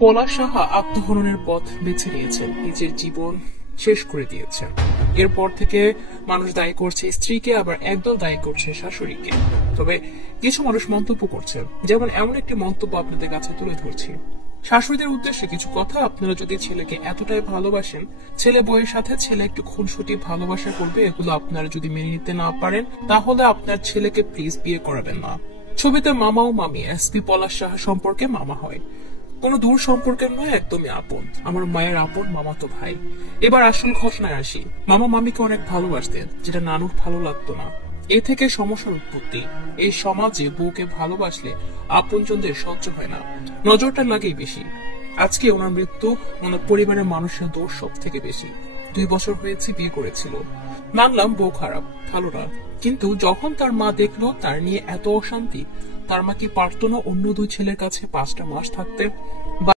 পলাশ সাহা আত্মহননের পথ বেছে নিয়েছেন, নিজের জীবন শেষ করে দিয়েছেন। এরপর থেকে মানুষ দায়ী করছে স্ত্রীকে, আবার একদল দায়ী করছে শাশুড়িকে। তবে কিছু মানুষ মন্তব্য করছেন, যেমন এমন একটি মন্তব্য আপনাদের কাছে তুলে ধরছি। শাশুড়িদের উদ্দেশ্যে কিছু কথা: আপনারা যদি ছেলেকে এতটাই ভালোবাসেন, ছেলে বউয়ের সাথে ছেলে একটু খুনসুটি ভালোবাসা করবে, এগুলো আপনারা যদি মেনে নিতে না পারেন, তাহলে আপনার ছেলেকে প্লিজ বিয়ে করাবেন না। ছবিতে মামা ও মামি এসপি পলাশ সাহা সম্পর্কে মামা হয়, কোনো দূর সম্পর্কের নয়, একদমই আপন, আমার মায়ের আপন মামাতো ভাই। এবার আসল ঘটনায় আসি। মামা মামিকে অনেক ভালোবাসতেন, যেটা নানুর ভালো লাগতো না। এ থেকে সমস্যার উৎপত্তি। এই সমাজে বউকে ভালোবাসলে আপনজনদের সহ্য হয় না, নজরটা লাগেই বেশি। আজকে ওনার মৃত্যু, ওনার পরিবারের মানুষের দোষ সব থেকে বেশি। 2 বছর হয়েছে বিয়ে করেছিল, মানলাম বউ খারাপ, ভালো না, কিন্তু যখন তার মা দেখলো তার নিয়ে এত অশান্তি, তার মা কি পারতো না অন্য 2 ছেলের কাছে 5টা মাস থাকতে?